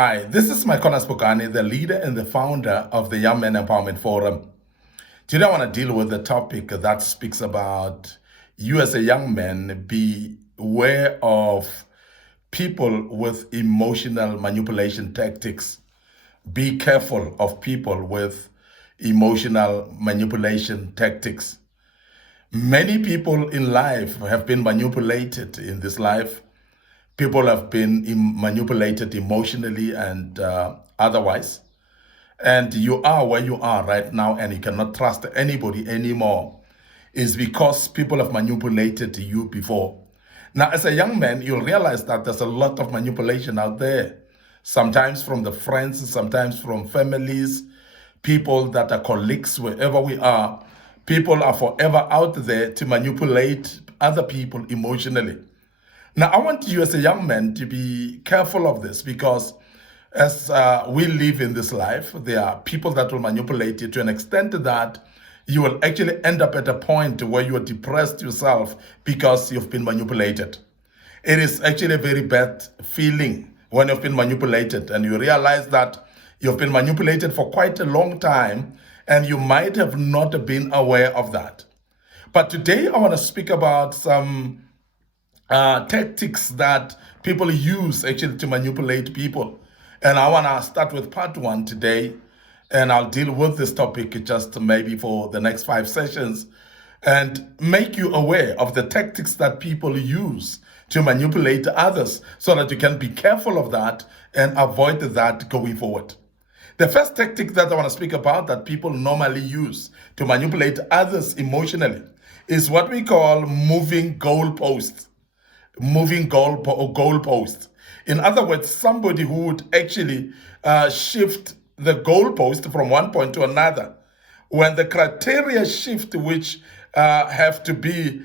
Hi, this is Maikona Spokane, the leader and the founder of the Young Men Empowerment Forum. Today, I want to deal with a topic that speaks about you as a young man be aware of people with emotional manipulation tactics. Be careful of people with emotional manipulation tactics. Many people in life have been manipulated in this life. People have been manipulated emotionally and otherwise. And you are where you are right now, and you cannot trust anybody anymore, is because people have manipulated you before. Now, as a young man, you'll realize that there's a lot of manipulation out there. Sometimes from the friends, sometimes from families, people that are colleagues, wherever we are. People are forever out there to manipulate other people emotionally. Now, I want you as a young man to be careful of this because as we live in this life, there are people that will manipulate you to an extent that you will actually end up at a point where you are depressed yourself because you've been manipulated. It is actually a very bad feeling when you've been manipulated and you realize that you've been manipulated for quite a long time and you might have not been aware of that. But today I want to speak about some tactics that people use actually to manipulate people. And I want to start with part one today, and I'll deal with this topic just maybe for the next 5 sessions and make you aware of the tactics that people use to manipulate others so that you can be careful of that and avoid that going forward. The first tactic that I want to speak about that people normally use to manipulate others emotionally is what we call moving goalposts. Moving goalposts. In other words, somebody who would actually shift the goalpost from one point to another. When the criteria shift, which have to be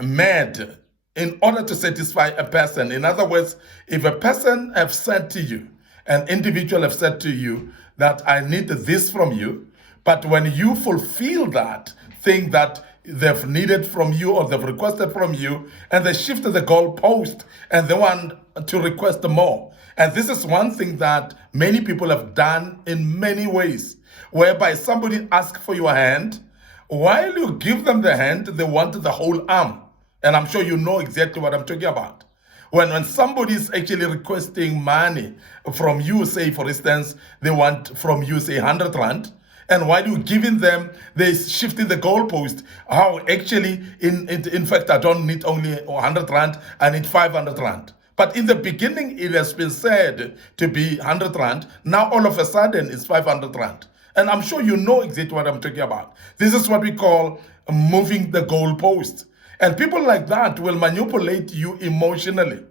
met in order to satisfy a person. In other words, if a person have said to you, an individual have said to you that I need this from you, but when you fulfill that thing that they've needed from you or they've requested from you, and they shifted the goalpost and they want to request more. And this is one thing that many people have done in many ways, whereby somebody asks for your hand. While you give them the hand, they want the whole arm. And I'm sure you know exactly what I'm talking about. When somebody is actually requesting money from you, say, for instance, they want from you, say, 100 Rand, and while you're giving them, they're shifting the goalpost. How actually, in fact, I don't need only 100 Rand, I need 500 Rand. But in the beginning, it has been said to be 100 Rand. Now, all of a sudden, it's 500 Rand. And I'm sure you know exactly what I'm talking about. This is what we call moving the goalpost. And people like that will manipulate you emotionally.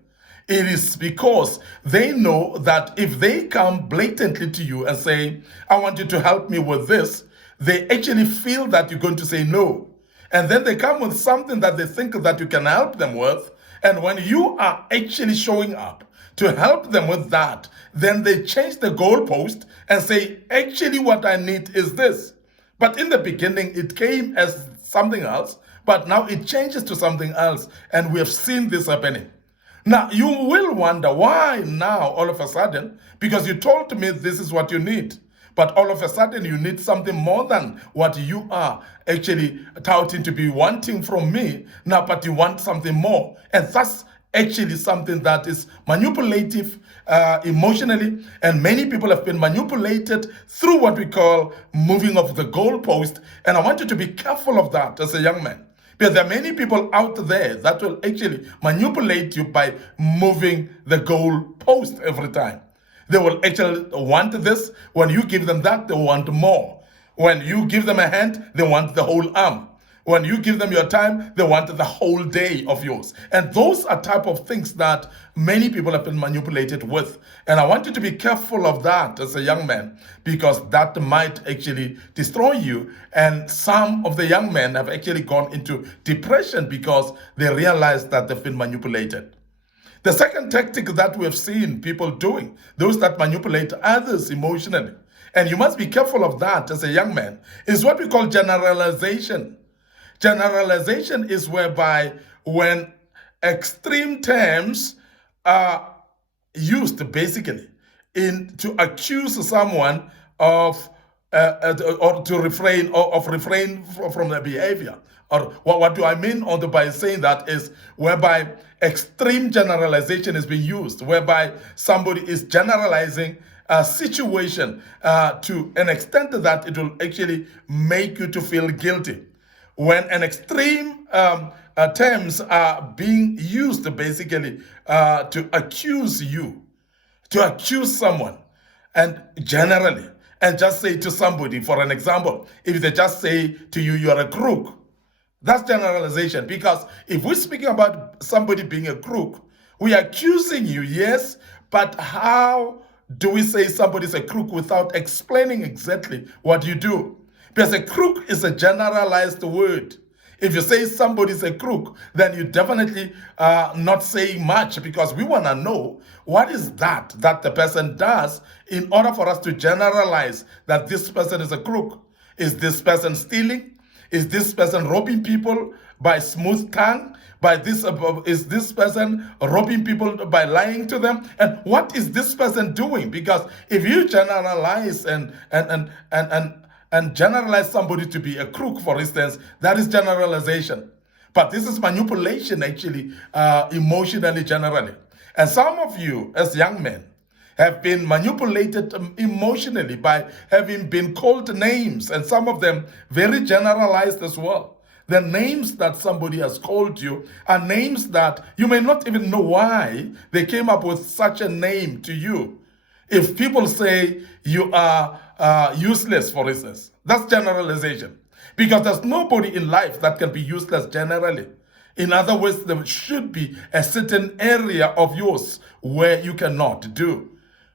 It is because they know that if they come blatantly to you and say, I want you to help me with this, they actually feel that you're going to say no. And then they come with something that they think that you can help them with. And when you are actually showing up to help them with that, then they change the goalpost and say, actually what I need is this. But in the beginning, it came as something else, but now it changes to something else. And we have seen this happening. Now, you will wonder why now, all of a sudden, because you told me this is what you need, but all of a sudden you need something more than what you are actually touting to be wanting from me. Now, but you want something more. And that's actually something that is manipulative emotionally. And many people have been manipulated through what we call moving of the goalpost. And I want you to be careful of that as a young man. Because there are many people out there that will actually manipulate you by moving the goal post every time. They will actually want this. When you give them that, they want more. When you give them a hand, they want the whole arm. When you give them your time, they want the whole day of yours. And those are type of things that many people have been manipulated with. And I want you to be careful of that as a young man, because that might actually destroy you. And some of the young men have actually gone into depression because they realize that they've been manipulated. The second tactic that we have seen people doing, those that manipulate others emotionally, and you must be careful of that as a young man, is what we call generalization. Generalization is whereby when extreme terms are used basically in to accuse someone of or to refrain or of refrain from their behavior. Or what do I mean by saying that is whereby extreme generalization is being used, whereby somebody is generalizing a situation to an extent that it will actually make you to feel guilty. When an extreme terms are being used basically to accuse you, to accuse someone, and generally, and just say to somebody, for an example, if they just say to you, you're a crook, that's generalization. Because if we're speaking about somebody being a crook, we are accusing you, yes, but how do we say somebody's a crook without explaining exactly what you do? Because a crook is a generalized word. If you say somebody's a crook, then you definitely not saying much, because we want to know what is that the person does in order for us to generalize that this person is a crook. Is this person stealing? Is this person robbing people by smooth tongue? Is this person robbing people by lying to them? And what is this person doing? Because if you generalize and generalize somebody to be a crook, for instance, that is generalization. But this is manipulation, actually, emotionally, generally. And some of you, as young men, have been manipulated emotionally by having been called names, and some of them very generalized as well. The names that somebody has called you are names that you may not even know why they came up with such a name to you. If people say you are useless, for instance, that's generalization. Because there's nobody in life that can be useless generally. In other words, there should be a certain area of yours where you cannot do.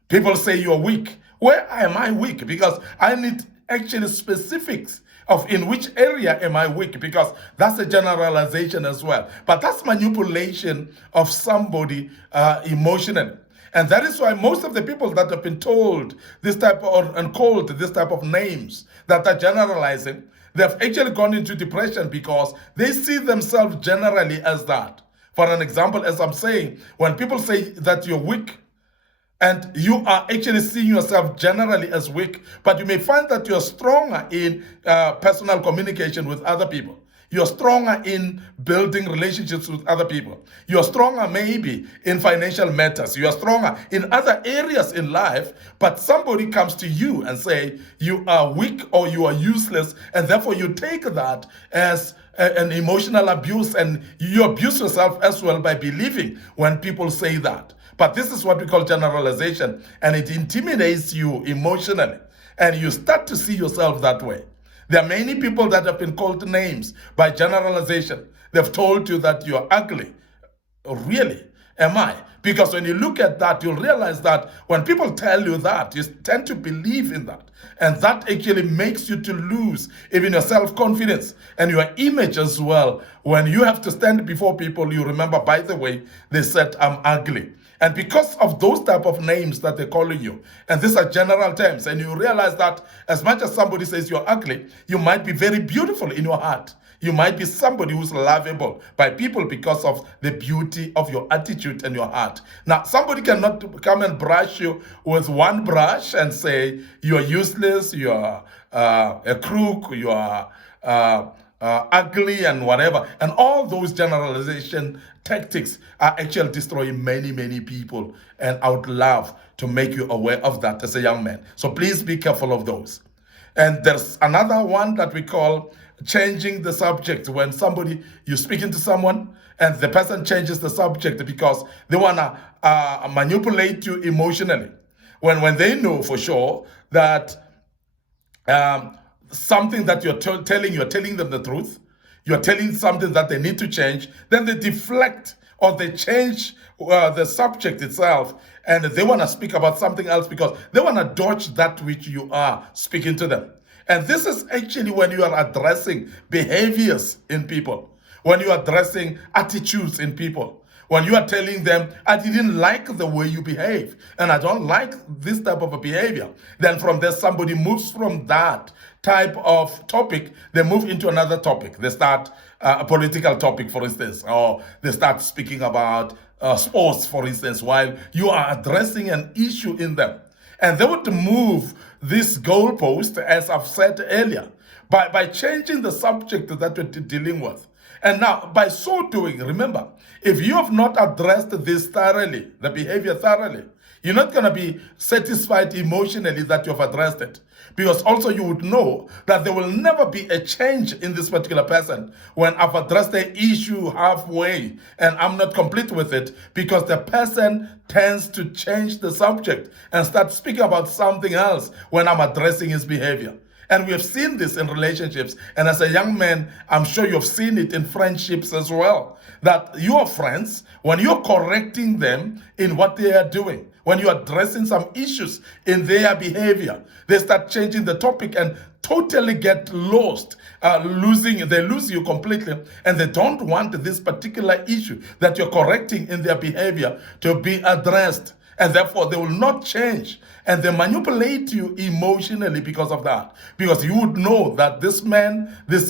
People say you're weak. Where am I weak? Because I need actually specifics of in which area am I weak, because that's a generalization as well. But that's manipulation of somebody emotionally. And that is why most of the people that have been told this type of, and called this type of names that are generalizing, they've actually gone into depression because they see themselves generally as that. For an example, as I'm saying, when people say that you're weak, and you are actually seeing yourself generally as weak, but you may find that you're stronger in personal communication with other people. You're stronger in building relationships with other people. You're stronger maybe in financial matters. You're stronger in other areas in life, but somebody comes to you and say you are weak or you are useless, and therefore you take that as an emotional abuse, and you abuse yourself as well by believing when people say that. But this is what we call generalization, and it intimidates you emotionally, and you start to see yourself that way. There are many people that have been called names by generalization. They've told you that you're ugly. Really? Am I? Because when you look at that, you'll realize that when people tell you that, you tend to believe in that. And that actually makes you to lose even your self-confidence and your image as well. When you have to stand before people, you remember, by the way, they said, I'm ugly. And because of those type of names that they're calling you, and these are general terms, and you realize that as much as somebody says you're ugly, you might be very beautiful in your heart. You might be somebody who's lovable by people because of the beauty of your attitude and your heart. Now, somebody cannot come and brush you with one brush and say you're useless, you're a crook, you're ugly and whatever. And all those generalization tactics are actually destroying many, many people. And I would love to make you aware of that as a young man. So please be careful of those. And there's another one that we call changing the subject. When you're speaking to someone and the person changes the subject because they want to manipulate you emotionally. When they know for sure that something that you're telling them the truth, you're telling something that they need to change, then they deflect or they change the subject itself, and they want to speak about something else because they want to dodge that which you are speaking to them. And this is actually when you are addressing behaviors in people, when you are addressing attitudes in people, when you are telling them, I didn't like the way you behave, and I don't like this type of a behavior. Then from there, somebody moves from that type of topic, they move into another topic. They start a political topic, for instance, or they start speaking about sports, for instance, while you are addressing an issue in them. And they would move this goalpost, as I've said earlier, by changing the subject that we're dealing with. And now, by so doing, remember, if you have not addressed this thoroughly, the behavior thoroughly, you're not going to be satisfied emotionally that you've addressed it. Because also you would know that there will never be a change in this particular person when I've addressed the issue halfway and I'm not complete with it, because the person tends to change the subject and start speaking about something else when I'm addressing his behavior. And we have seen this in relationships. And as a young man, I'm sure you've seen it in friendships as well. That your friends, when you're correcting them in what they are doing, when you're addressing some issues in their behavior, they start changing the topic and totally get lost, they lose you completely, and they don't want this particular issue that you're correcting in their behavior to be addressed. And therefore, they will not change. And they manipulate you emotionally because of that. Because you would know that this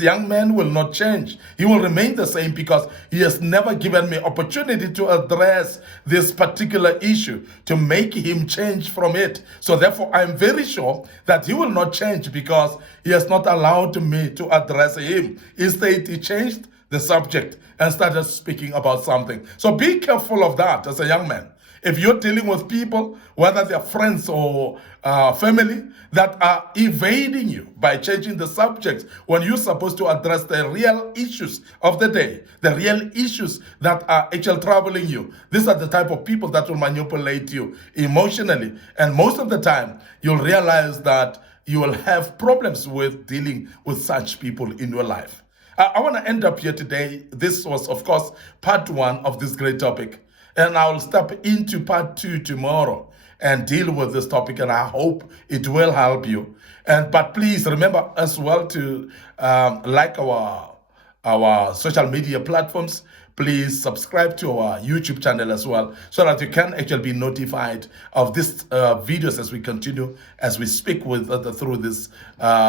young man will not change. He will remain the same because he has never given me opportunity to address this particular issue, to make him change from it. So therefore, I'm very sure that he will not change because he has not allowed me to address him. Instead, he changed the subject and started speaking about something. So be careful of that as a young man. If you're dealing with people, whether they're friends or family, that are evading you by changing the subject when you're supposed to address the real issues of the day, the real issues that are actually troubling you, these are the type of people that will manipulate you emotionally. And most of the time, you'll realize that you will have problems with dealing with such people in your life. I want to end up here today. This was, of course, part one of this great topic. And I'll step into part two tomorrow and deal with this topic, and I hope it will help you. But please remember as well to like our social media platforms. Please subscribe to our YouTube channel as well, so that you can actually be notified of these videos as we continue, as we speak with through these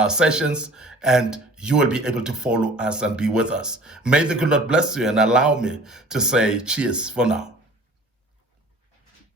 sessions, and you will be able to follow us and be with us. May the good Lord bless you and allow me to say cheers for now.